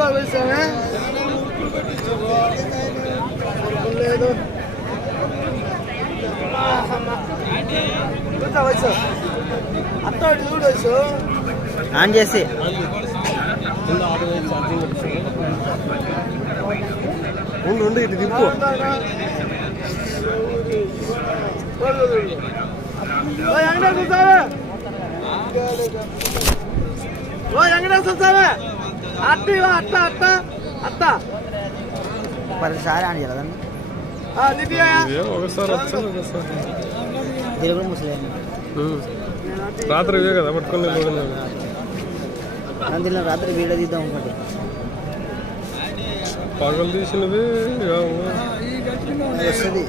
చూడు వేసామే లేదు చూసా వయసు అత్త చూడు వయసు ఆన్ చేసి. ఉండు ఉండు ఇటు తిప్పు ఓ వెంకటేశ్వర స్వామి ఓ వెంకటేశ్వర స్వామి అత్త అత్త అత్త. అత్త. పదిసారి వచ్చాను ఒకసారి తెలుగు ముస్లిం. రాత్రి కదా అందులో రాత్రి వీడియో తీద్దాం ఒకటి పగలు తీసినవి వస్తుంది.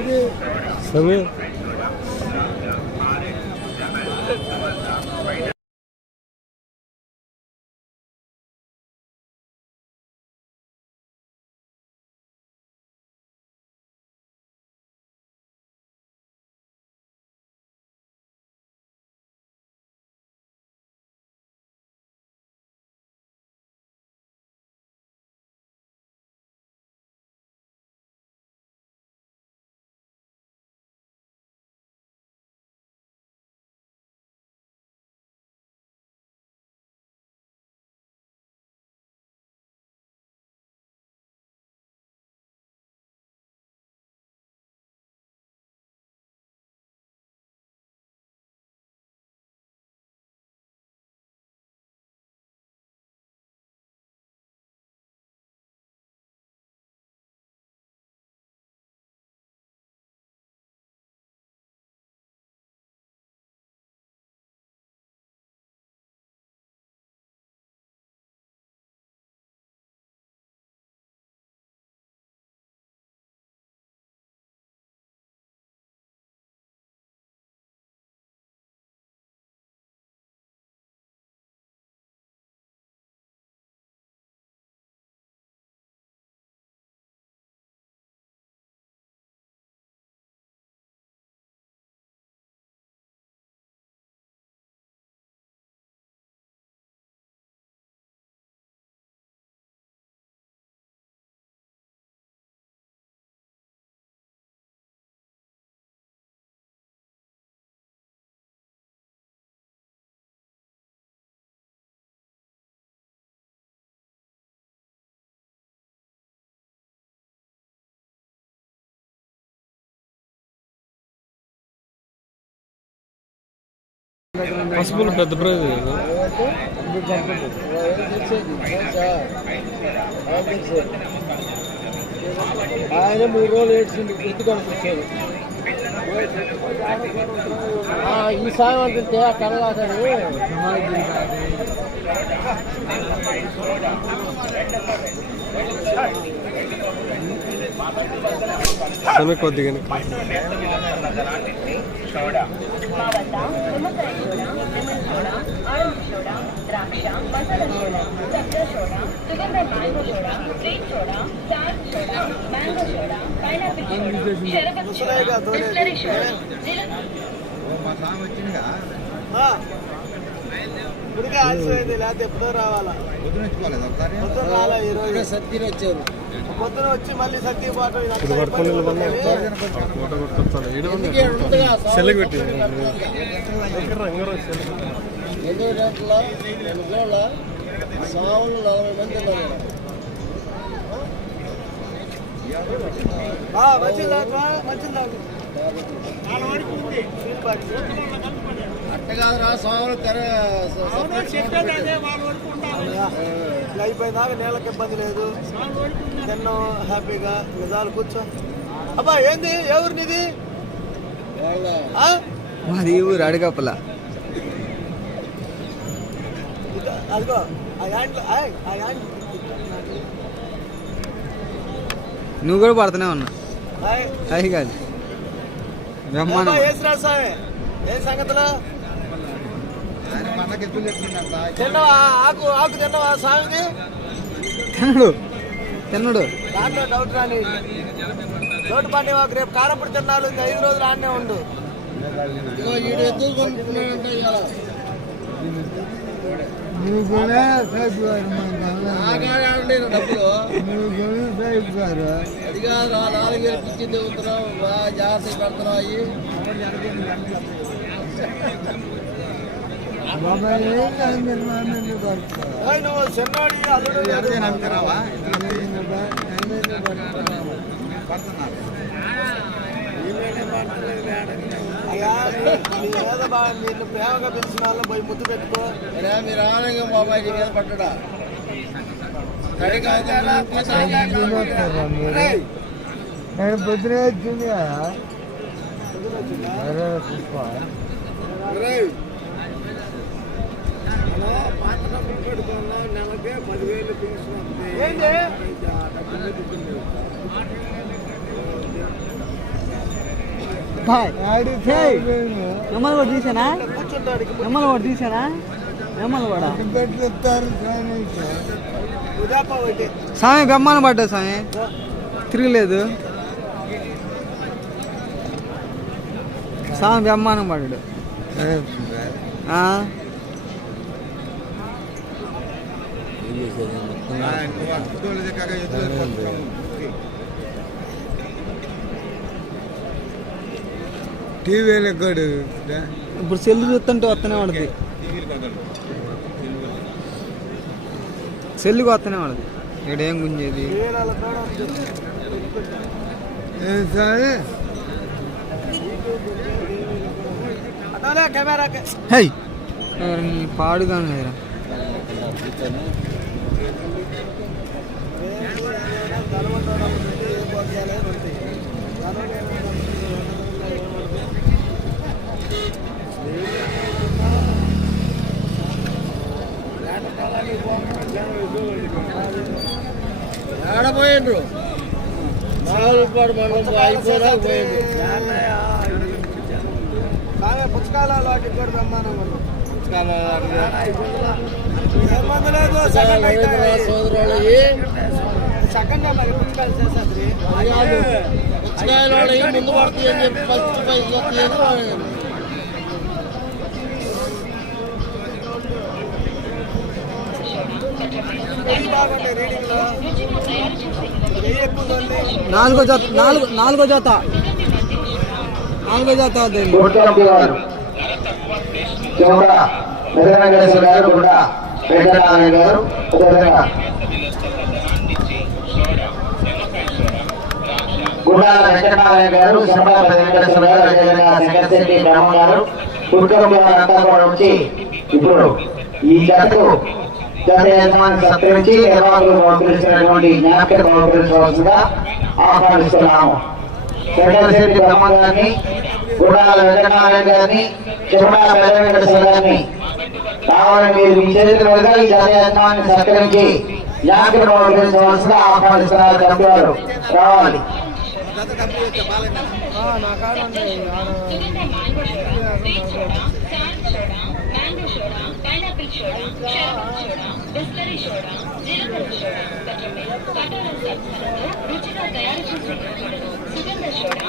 లేకుండా ఉంటుంది. పసుపులు పెద్ద ప్రైజ్ కదా? ఆయన మూడు రోజులు ఏడ్చింది గుర్తుకొని వచ్చాడు ఈ సాయం అంటే కనలాసని సమీర్ కొద్దిగా. మా వద్ద నిమ్మకాయ soda lemon soda orange soda ద్రాక్ష మసాలా సోడా చక్కెర సోడా సుగంధ mango soda green soda chaat soda mango soda pineapple soda sharbat soda Bisleri soda నిల- ఇప్పటికే ఆలస్యమైంది లేకపోతే ఎప్పుడో రావాలా? పొద్దున రాలా ఈ రోజు సత్తిని వచ్చారు. పొద్దున వచ్చి మళ్ళీ గంటల సావులు నలభై మంది దాకా మంచిది దాకా అయిపోయిందాక నేలకు ఇబ్బంది లేదు. తిన్నాం హ్యాపీగా. నిజాలు కూర్చో. అబ్బా ఏంది? ఎవరినిది వాళ్ళ ఆ? మాది ఊరు అడగప్పల అదిగో నువ్వు కూడా పడుతూనే ఉన్నా. అది కాదు బ్రహ్మాండం. ఏం సంగతులు? తిన్నావా? ఆకు ఆకు తిన్నావా స్వామిది తిన్నడు. తిన్నడు. దాంట్లో డౌట్ రాని. డౌట్ పని మాకు రేపు కారపూడి తిన్నాడు ఐదు రోజులు ఆడనే ఉండు. జాగ్రత్త పెడుతున్నావు అయ్యా మీద బాగా ప్రేమగా పిలిచిన పోయి ముద్దు పెట్టుకో మీరు ఆనందంగా బాబాయ్ నీ మీద పట్టడా నేను పొద్దునే వచ్చింది రేయ్. పుష్ప పెట్టుకున్నాం నెలకే పదివేలు ఏంటి మిమ్మల్ని కూడా తీసానా? మిమ్మల్ని కూడా తీసానా? మిమ్మల్ని కూడా. స్వామి. బ్రహ్మాండం పడ్డా స్వామి? తిరగలేదు. స్వామి బ్రహ్మాండం పడ్డాడు. ఆ, టీవీలో కూడా ఇప్పుడు సెల్లు చూస్తుంటే వస్తూనే పడుతుంది సెల్లుకి వస్తూనే పడుతుంది ఇక్కడ ఏం గుంజేది వీరాల తోడ ఉంది. సరే అటోలే కెమెరాకి హై పాడుగా లేదురా ఆడపోయిండ్రు. మామూలుపాడు మండలం అయిపోయినా పోయిండ్రు. కావే పుచ్చకాయలు వాటికి కూడా బ్రహ్మాండంగా ఉంది. ఏం మందు లేదు సెకండ్ అయితే సోదరులు సెకండ్ మరి పుచ్చకాయలు చేసేది పుచ్చకాయలు ముందు పడుతుంది అని చెప్పి నాలుగో జత నాలుగు నాలుగో జత. నాలుగో జత కూడా వెంకటనారాయణ గారు అదేవిధంగా గుడాల వెంకటనారాయణ గారు శంభాపతి వెంకటేశ్వర గారు అదేవిధంగా శంకరశెట్టి బ్రహ్మ గారు కుటుంబం కూడా వచ్చి ఇప్పుడు ఈ జతకు జత యజమాని సత్కరించి నిర్వాహకులు పంపించినటువంటి జ్ఞాపకం పంపించవలసిందిగా ఆహ్వానిస్తున్నాము. వెంకటశెట్టి బ్రహ్మ గారిని గుడాల వెంకటనారాయణ గారిని చిరుమల పెద్ద వెంకటేశ్వర గారిని కావాలని మీరు మీ చేతుల మీదుగా ఈ సత్కరించి ఆహ్వానిస్తున్నారు రావాలి. సుగంధ mango soda green soda sand soda mango soda pineapple soda sharbat soda Bisleri soda జీలకర్ర సోడా బటర్మిల్క్ బటర్ అండ్ సబ్స్టన్స్తో రుచిగా తయారు చేసి ఇవ్వబడును సుగంధ సోడా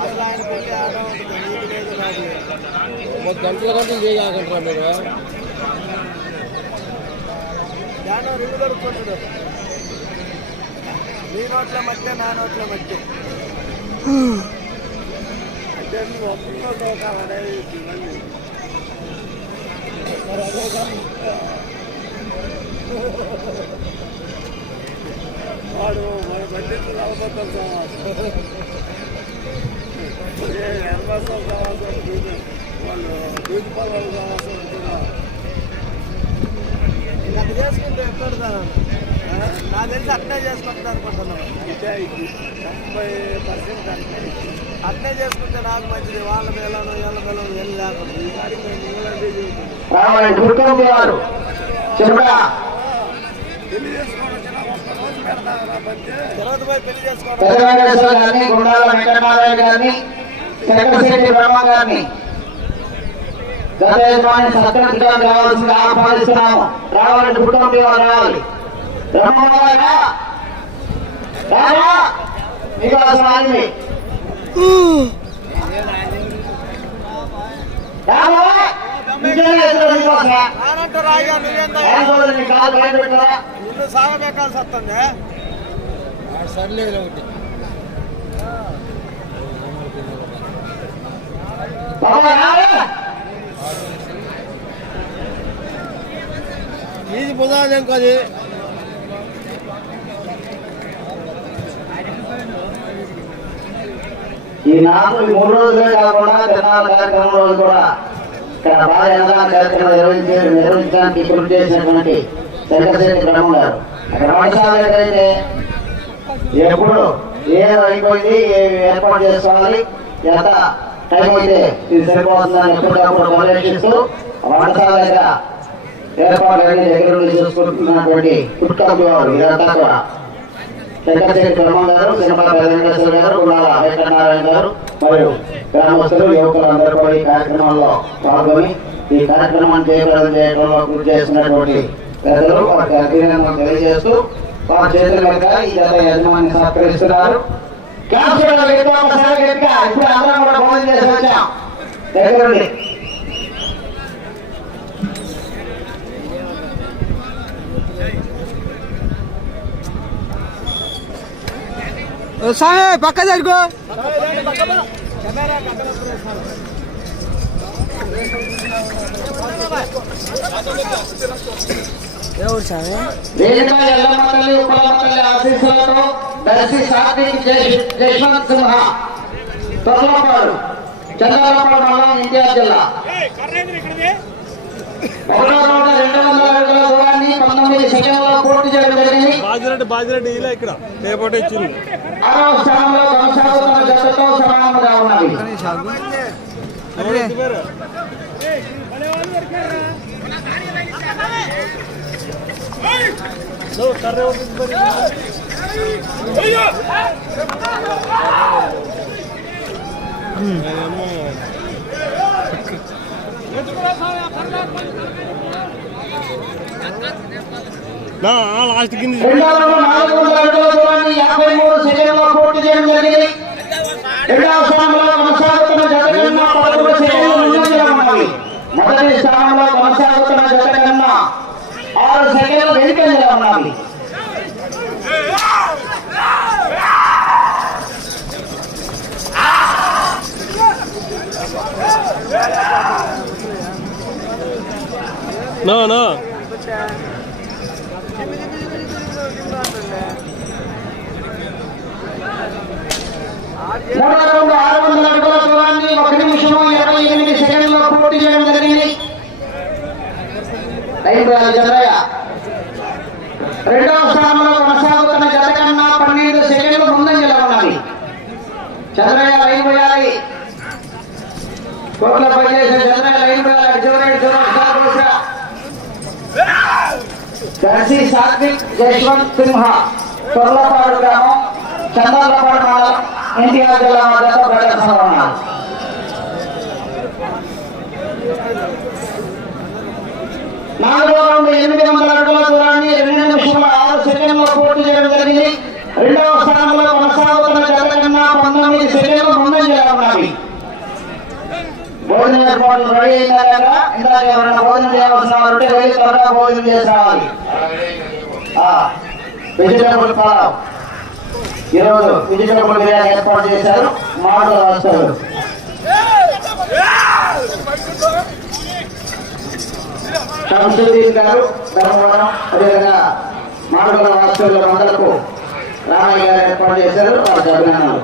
అసలు ఆయన పెట్టి ఆడ ఉంటుంది నీకు లేదు నాకు లేదు ఒక గంటల గంటలు చేయగలరా మీరు? ధ్యానం రింగు దొరుకుతుంటాడు. నీ నోట్ల మధ్య నా నోట్ల మధ్య. అంటే నువ్వు రాబోతాం ఎనభై వాళ్ళు నాకు చేసుకుంటే ఎక్కడ నా తెలిసి అట్నే చేసుకుంటాను అనుకుంటున్నాను తొంభై పర్సెంట్ అట్నే చేసుకుంటే నాకు మంచిది వాళ్ళ మేళను వీళ్ళ మేళను వెళ్ళి లేకుండా ఈ పెళ్ళి చేసుకోవడం తర్వాత పోయి పెళ్ళి చేసుకోవడం గారిని గుండాల వెంకటనారాయణ గారిని బ్రహ్మ గారిని గత యజమాని సత్కరించగా రావాల్సింది ఆహ్వానిస్తున్నాము రావాలంటే కుటుంబం రావాలి. మీకు అవసరం వస్తుంది సర్లేదు ఒకటి బాబా, ఇది పునాది ఇంకోది ఈ నాలుగు మూడు రోజులే కాకుండా తిరునాళ్ళ కార్యక్రమం రోజు కూడా ఇక్కడ భారీ అన్నదాన కార్యక్రమం నిర్వహించి నిర్వహించడానికి కృషి చేసినటువంటి శంకరశెట్టి బ్రహ్మ గారు. అక్కడ వంటశాల అయితే ఎప్పుడు ఏం అయిపోయింది ఏర్పాటు చేసుకోవాలి ఎంత టైం అయితే ఇది సరిపోతుందని ఎప్పటికప్పుడు పర్యవేక్షిస్తూ వంటశాల దగ్గర దగ్గర నుండి చూసుకుంటున్నటువంటి కుటుంబ వారు ఇదంతా కూడా. చంద్రశేఖర్ బ్రహ్మ గారు సినిమా వెంకటేశ్వర గారు గుణాల వెంకటనారాయణ గారు మరియు గ్రామస్తులు యువకులు అందరూ కూడా ఈ కార్యక్రమంలో పాల్గొని ఈ కార్యక్రమాన్ని జయప్రదం చేయడంలో కృషి చేస్తున్నటువంటి పెద్దలు వారికి అభినందనలు తెలియజేస్తూ వారి చేతుల మీద ఈ జత యజమాని సత్కరిస్తున్నారు. క్లాస్ ఒకసారి గట్టిగా ఇప్పుడు అందరం కూడా భోజనం చేసి వచ్చాం. దగ్గరుండి. స్వామి పక్క జరుగు. ఎవరు స్వామి ఎల్లమ్మ తల్లి ఆశీస్సులతో దర్శి సాత్విక్ జైశ్వంత్ సింహ తొర్లపాడు చంద్రపాడు మండలం ఎన్టీఆర్ జిల్లా ఒకటో రౌండ్ రెండు వందల అడుగుల దూరాన్ని పంతొమ్మిది సెకండ్లలో పూర్తి చేయడం జరిగింది బాజిరెడ్డి బాజిరెడ్డి ఇలా ఇక్కడ పేపర్ ఇచ్చింది ఆరవ స్థానంలో కొనసాగుతున్న జట్టుతో సమానంగా ఉన్నది నా లాస్ట్ కింద యాభై మూడు సెకండ్లలో పూర్తి చేయడం జరిగింది రెండవ స్థానంలో కొనసాగుతున్న జత కన్నా పదకొండు సెకండ్లు ముందంజలో ఉన్నవి మొదటి స్థానంలో కొనసాగుతున్న జత కన్నా ఆరు సెకండ్లు వెనుకంజలో ఉన్నవి No, no. మూడో రౌండ్ ఆరు వందల అడుగుల దూరాన్ని ఒక నిమిషము ఇరవై ఎనిమిది సెకండ్లలో పూర్తి చేయడం జరిగింది. అయిపోయాలి రెండవ స్థానంలో కొనసాగుతున్న జత కన్నా పన్నెండు సెకండ్లు ముందంజలో ఉన్నది చంద్రయ్య లైన్ పోయాలి కోట్ల పనిచేసిన చంద్రయ్య లైన్ పోయాలి దర్శి సాత్విక్ యశ్వంత్ సింహ తొర్లపాడు గ్రామం చంద్రపాడు మండలం ఎన్టీఆర్ జిల్లా మధ్యలో ప్రదర్శనలో ఉన్నారు నాలుగో వందల ఎనిమిది వందల అడుగుల దూరాన్ని రెండు నిమిషముల ఆరు సెకండ్లో పూర్తి చేయడం జరిగింది. రెండవ స్థానంలో కొనసాగుతున్న జత కన్నా పంతొమ్మిది సెకండ్లు ముందంజలో ఉన్నవి భోజన ఏర్పాట్లు రెడీ అయిందాక ఇందాక ఎవరైనా భోజనం చేయవలసిన వారు వెళ్ళి త్వరగా భోజనం చేసి వెజిటేబుల్ పలావ్ ఈరోజు వెజిటేబుల్ బిర్యానీ ఏర్పాటు చేశారు. మాటలు వస్తారు షంసుద్దీన్ గారు ధర్మవరం అదేవిధంగా మాడుగుల వాస్తవుల మందలకు రామయ్య గారు ఏర్పాటు చేశారు. వారికి అభినందనలు.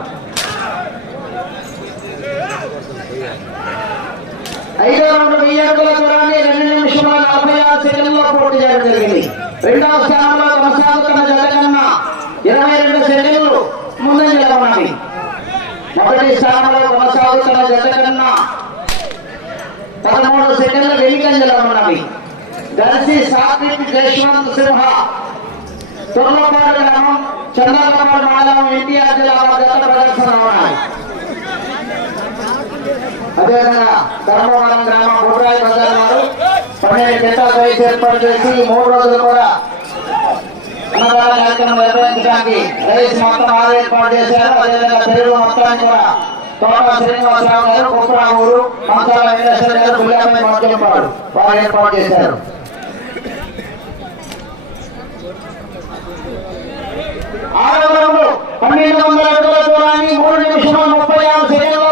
ఐదో రెండు వెయ్యి అడుగుల దూరాన్ని రెండు నిమిషముల నలభై ఆరు సెకండ్లో పోటీ చేయడం జరిగింది. రెండవ స్థానంలో కొనసాగుతున్న జగన్న ఇరవై రెండు సెకండ్లు ముందంజలో ఉన్నది మొదటి స్థానంలో కొనసాగుతున్న జగన్న పదమూడు సెకండ్ల వెనుకంజలో ఉన్నవి దర్శి సాత్విక్ జశ్వంత్ సింహ తొర్లపాడు గ్రామం చంద్రబాబు మండలం ఎన్టీఆర్ జిల్లా వారి ప్రదర్శన ఉన్నాయి అదేవిధంగా ధర్మవరం గ్రామం బుడ్రాయి బజార్ వారు పన్నెండు గంటల వయసు ఏర్పాటు చేసి మూడు రోజులు కూడా అన్నదాన కార్యక్రమం నిర్వహించడానికి రైస్ మొత్తం ఆరు ఏర్పాటు చేశారు. అదేవిధంగా పెరుగు మొత్తాన్ని కూడా తోట శ్రీనివాసరావు గారు కుప్పరామూరు మంచాల వెంకటేశ్వర గారు గుల్లాపై మొదలుపాడు వారు ఏర్పాటు చేశారు. ఆరవ పన్నెండు వందల అడుగుల దూరాన్ని మూడు నిమిషముల ముప్పై ఆరు సెకండ్లో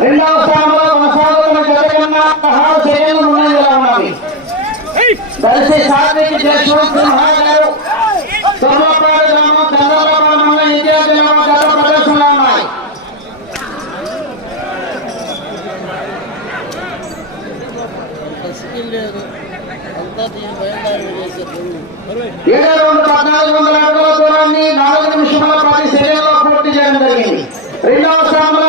రెండవ స్థానంలో కొనసాగుతున్న జత కన్నా పదహారు సెకండ్లు ముందంజలో ఉన్నవి సింహ గారు గ్రామం చంద్రబాబు మండలం ఇండియా జిల్లా గత ప్రదర్శనలో ఉన్నాయి. రెండు పద్నాలుగు వందల అడుగుల దూరాన్ని నాలుగు నిమిషముల పది సెకండ్లో పూర్తి చేయడం జరిగింది. రెండవ స్థానంలో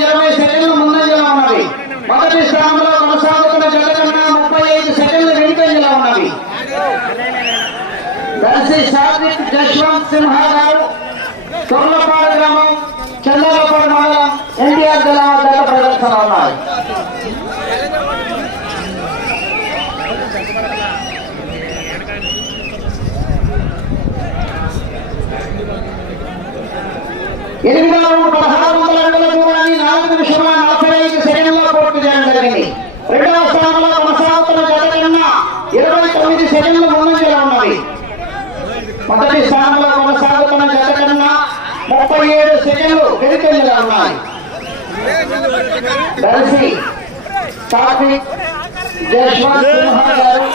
ఇరవై సెకండ్లు ముందంజలో ఉన్నది. మొదటి స్థానంలో కొనసాగుతున్న జత కన్నా ముప్పై ఐదు సెకండ్లు వెనుకంజలో ఉన్నది. దర్శి సాత్విక్ జశ్వంత్ సింహ గారు తొర్లపాడు గ్రామం చంద్రపాడు మండలం ఎన్టీఆర్ జిల్లా జత ప్రదర్శన ఉన్నాయి ఎనిమిది పదహారు వందల అడుగుల దూరాన్ని నాలుగు నిమిషముల నలభై ఐదు సెకండ్లో పూర్తి చేయడం జరిగింది. రెండవ స్థానంలో కొనసాగుతున్న జత కన్నా ఇరవై తొమ్మిది సెకండ్ల ముందంజలో ఉన్నది. మొదటి స్థానంలో కొనసాగుతున్న జత కన్నా ముప్పై ఏడు సెకండ్లు వెనుకంజలో ఉన్నాయి. కలిసి సాత్విక్ జశ్వంత్ సింహ గారు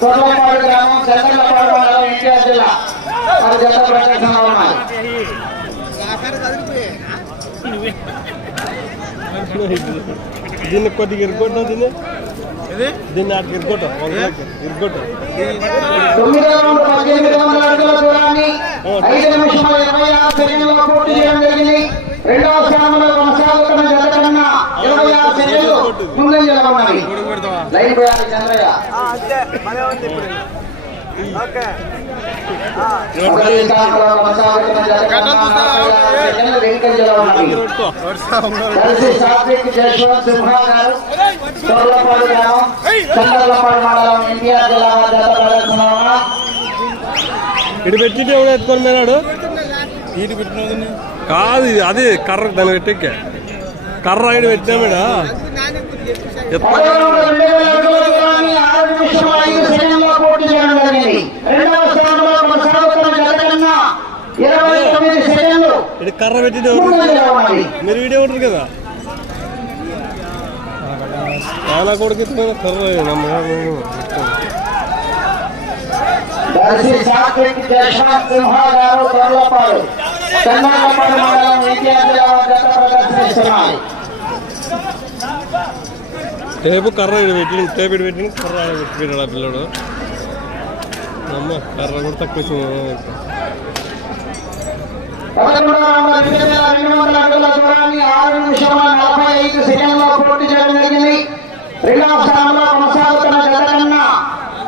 తొర్లపాడు గ్రామం చంద్రపాడు మండలం ఎన్టీఆర్ జిల్లా వారి జత ప్రదర్శనలో ఉన్నాయి. దీన్ని కొద్దిగా ఇరుకొట్టాం దీన్ని దీన్ని అటు రెండవ స్థానంలో కొనసాగుతున్న ఇరవై ఆరు సెకండ్లు ముందంజలో లైన్ పోయాలి చంద్రయ్య. ఉంది ఇప్పుడు. ఓకే. కలిసి సాత్విక్ సింహ గారు గ్రామం చంద్రలపాడు మండలం జిల్లా జత ప్రదర్శన ఇటు పెట్టి ఎవడు ఎత్తుకొని పోయినాడు కాదు ఇది అది కర్ర దాన్ని పెట్టెక్కే కర్ర తొమ్మిది సెకండ్లు ఇటు కర్ర పెట్టి ఎవరు? ముందంజలో ఉన్నది మీరు వీడియో ఉంటారు కదా? చాలా కొడుకు కర్ర నమ్మ దర్శి సాత్విక్ జశ్వంత్ సింహ గారు మండలం టేపు కర్ర ఇటు పెట్టి టేపు ఇటు పెట్టి కర్ర ఆడ పెట్టి ఆ పిల్లడు. అమ్మ కర్ర కూడా తక్కువ రెండవ స్థానంలో కొనసాగుతున్న జత కన్నా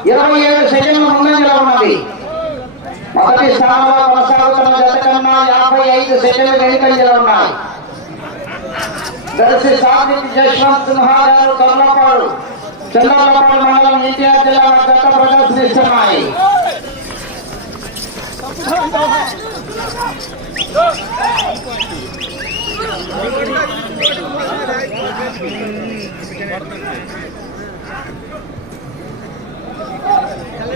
ఇరవై ఏడు సెకండ్లు ముందంజలో ఉన్నది మొదటి స్థానంలో కొనసాగుతున్న యాభై ఐదు సెకండ్లు వెనుకంజలో ఉన్నాయి. దర్శి సాత్విక్ జశ్వంత్ సింహ గారు కర్లపాడు చంద్రలపాడు మండలం ఎన్టీఆర్ జిల్లా వారి జత ప్రదర్శనిస్తున్నాయి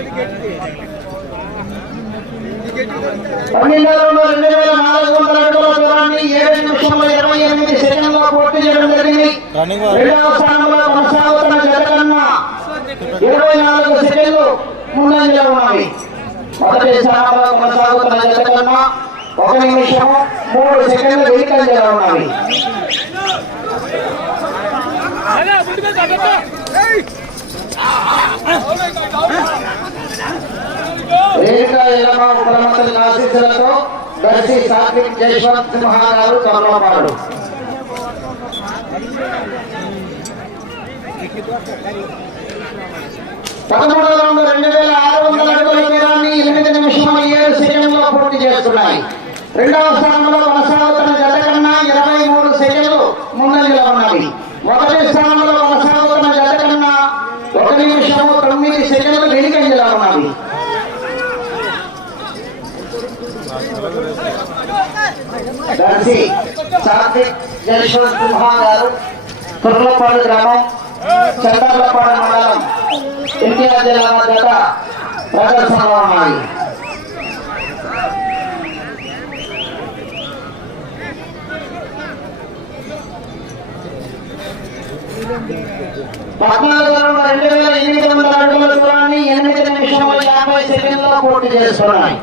పన్నెండు పన్నెండులో రెండు వేల నాలుగు వందల అడుగుల దూరాన్ని ఏడు నిమిషంలో ఇరవై ఎనిమిది సెకండ్లో పూర్తి చేయడం జరిగింది రెండవ స్థానంలో కొనసాగుతున్న జగన్మ ఇరవై నాలుగు సెకండ్లు ముందంజలో ఉన్నవి స్థానంలో కొనసాగుతున్న జగన్మ ఒక నిమిషము మూడు సెకండ్లు వెనుకంజలో ఉన్నవి రేణుకా ఎల్లమ్మ ఉపలమంత్రి ఆశీస్సులతో దర్శి సాత్విక్ జయశ్వంత్ సింహ గారు తొలపాడు పదమూడు రౌండ్ రెండు వేల ఆరు వందల అడుగుల దూరాన్ని ఎనిమిది నిమిషం ఏడు సెకండ్లో పూర్తి చేస్తున్నాయి. రెండవ స్థానంలో కొనసాగుతున్న జత కన్నా ఇరవై మూడు సెకండ్లు ముందంజలో ఉన్నవి. మొదటి స్థానంలో కొనసాగుతున్న జత కన్నా ఒక నిమిషము తొమ్మిది సెకండ్లు వెనుకంజలో ఉన్నవి దర్శి సాత్విక్ జయశ్వంత్ సింహ గారు కుర్లపాడు గ్రామం చంద్రలపాడు మండలం ఎన్టీఆర్ జిల్లా జత ప్రదర్శనలో ఉన్నాయి పద్నాలుగు రెండు వేల ఎనిమిది వందల అడుగుల దూరాన్ని ఎనిమిది నిమిషముల యాభై సెకండ్లో పూర్తి చేస్తున్నాయి.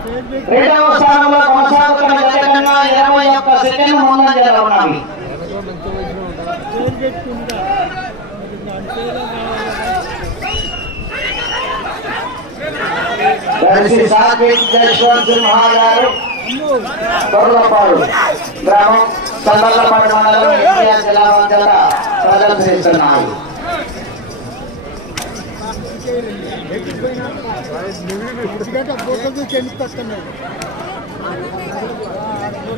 రెండవ స్థానంలో కొనసాగుతున్న జత ఇరవై ఒక్క సెకండ్ ముందంజలో ఉన్నవి సాత్విక్ జయశ్వంత్ సింహ గారు గ్రామం చందర్లపాడు మండలం ఎన్టీఆర్ జిల్లా ప్రజలు ప్రదర్శిస్తున్నాయి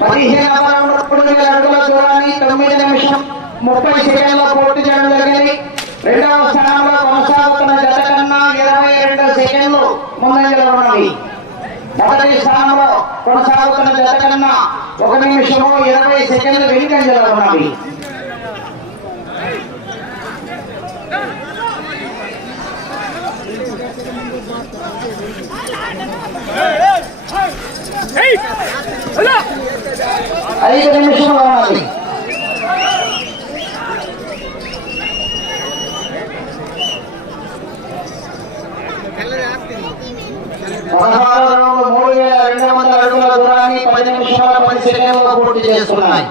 పదిహేను రౌండ్ మూడు వేల అడుగుల దూరాన్ని తొమ్మిది నిమిషం ముప్పై సెకండ్ల పూర్తి చేయడం జరిగింది రెండవ స్థానంలో కొనసాగుతున్న జత కన్నా ఇరవై రెండు సెకండ్లు ముందంజలో ఉన్నవి మొదటి స్థానంలో కొనసాగుతున్న జత కన్నా ఒక నిమిషము ఇరవై సెకండ్లు వెనుకంజలో ఉన్నవి ఐదు నిమిషంలో ఉన్నది పదహారు మూడు వేల రెండు వందల అడుగుల దూరాన్ని పది నిమిషాల పది సెకండ్లలో పూర్తి చేస్తున్నాయి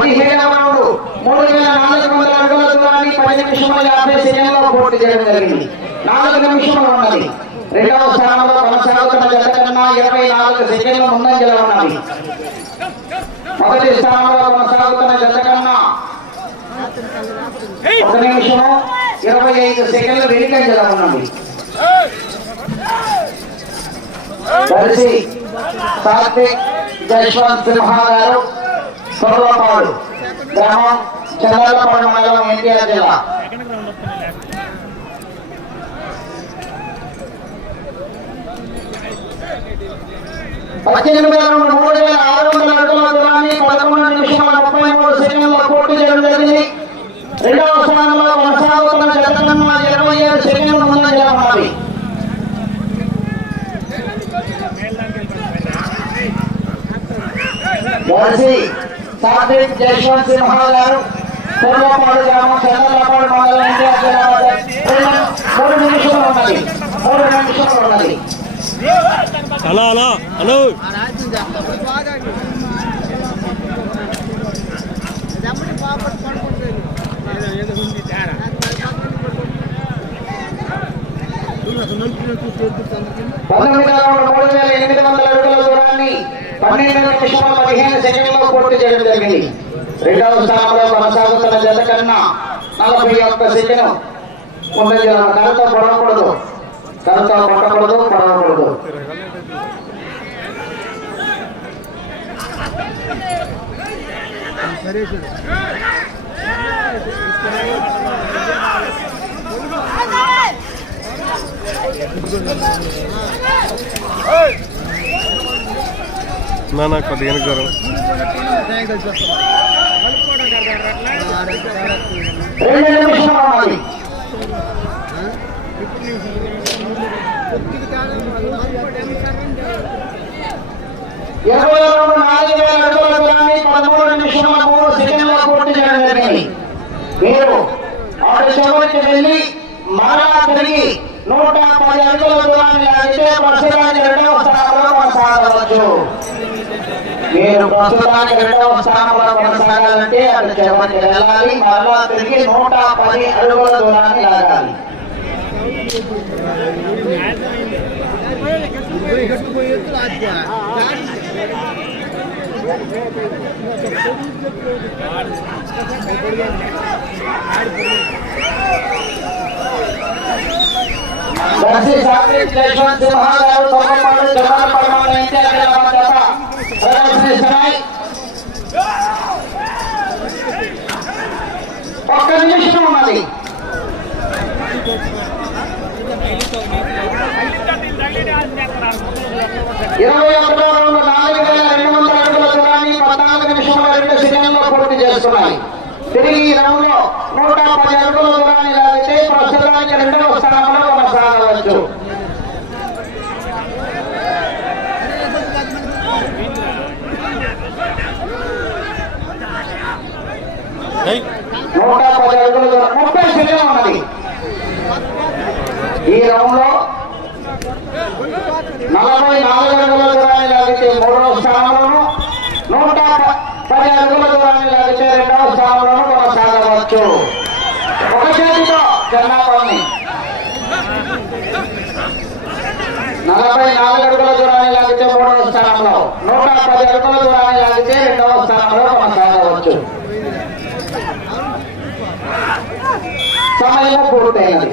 పదిహేడవ రౌండ్. మూడు వేల నాలుగు వందల అడుగుల దూరాన్ని పది నిమిషముల యాభై సెకండ్లో పూర్తి చేయడం జరిగింది. నాలుగు నిమిషములు ఉన్నది. రెండవ స్థానంలో కొనసాగుతున్న జత కన్నా ఇరవై నాలుగు సెకండ్ల ముందంజలో ఉన్నది. మొదటి స్థానంలో కొనసాగుతున్న జత కన్నా ఒక నిమిషము ఇరవై ఐదు సెకండ్లు వెనుకంజలో ఉన్నది. కలిసి సాత్విక్ జయశ్వంత్ సింహ గారు. సొరలపాడు గ్రామం చంద్రపాడు మండలం ఎన్టీఆర్ జిల్లా. పద్దెనిమిది వేల మూడు వేల ఆరు వందల అడుగుల దూరాన్ని పదకొండు నిమిషాల ముప్పై మూడు సెకండ్ల పూర్తి చేయడం జరిగింది. రెండవ స్థానంలో కొనసాగుతున్న జగన్ ఇరవై ఏడు సెకండ్ల ముందంజలో ఉన్నది దర్శి సాత్విక్ జయశ్వంత్ సింహ గారు పూర్వపాడు గ్రామం చంద్రలపాడు మండలం మూడు నిమిషాలు ఉన్నది. మూడు నిమిషాలు ఉన్నది. అలా అలా హలో పంతొమ్మిది వందల మూడు వేల ఎనిమిది వందల అడుగుల దూరాన్ని పన్నెండు నిమిషం పదిహేను సెకండ్లలో పూర్తి చేయడం జరిగింది. రెండవ స్థానంలో కొనసాగుతున్న జత కన్నా నలభై ఒక్క సెకండ్ ముందంజలో కరతో పొడవకూడదు. కరతో కొట్టకూడదు పొడవకూడదు. Hey! నాకు కొద్దిగా వెనుకోరు ఇరవై రెండు నాలుగు వేల అడుగుల దూరాన్ని పదమూడు నిమిషముల మూడు సెకండ్ల పూర్తి చేయడం జరిగింది మీరు చివరికి వెళ్ళి మరలా తిరిగి నూట పది అడుగుల దూరాన్ని అయితే ప్రస్తుతానికి రెండవ స్థానంలో కొనసాగవచ్చు. మీరు ప్రస్తుతానికి రెండవ స్థానంలో కొనసాగాలంటే అటు చివరికి వెళ్ళాలి మరలా తిరిగి నూట పది అడుగుల దూరాన్ని లాగాలి. దర్శి సాత్విక్ యశ్వంత్ సింహ గారు ఇరవై ఒకటో రౌండ్ నాలుగు వేల రెండు వందల అడుగుల దూరాన్ని పద్నాలుగు నిమిషముల రెండు సెకండ్లో పూర్తి చేస్తున్నాయి తిరిగి ఈ రౌండ్లో నూట పది అడుగుల దూరాన్ని లాగితే ప్రస్తుతానికి రెండవ స్థానంలో కొనసాగవచ్చు నూట పది అడుగుల దూరం. ముప్పై సెకండ్ ఉన్నది. ఈ రౌండ్లో నలభై నాలుగు అడుగుల దూరాన్ని లాగితే మూడవ స్థానంలోను నూట పది అడుగుల దూరాన్ని లాగితే రెండవ స్థానంలోను కొనసాగవచ్చు. ఒక చేతితో చెన్నాపల్ని నలభై నాలుగు అడుగుల దూరాన్ని లాగితే మూడవ స్థానంలో నూట పది అడుగుల దూరాన్ని లాగితే రెండవ స్థానంలో కొనసాగవచ్చు. సమయం పూర్తయినది.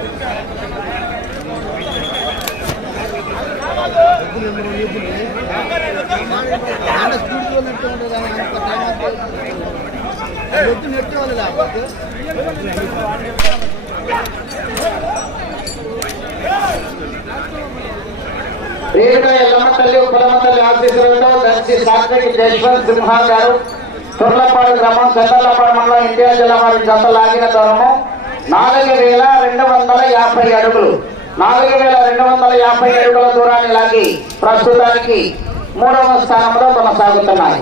నెట్ వాళ్ళు లేకపోతే రేణుక ఎల్లమ్మ తల్లి ఉప్పలమ్మ తల్లి ఆశీస్సులతో దర్శి సాత్విక్ జశ్వంత్ సింహ గారు తుర్లపాడు గ్రామం చందర్లపాడు మండలం ఇండియా జిల్లా వారి జత లాగిన దూరము నాలుగు వేల రెండు వందల యాభై అడుగులు. నాలుగు వేల రెండు వందల యాభై అడుగుల దూరాన్ని లాగి ప్రస్తుతానికి మూడవ స్థానంలో కొనసాగుతున్నాయి.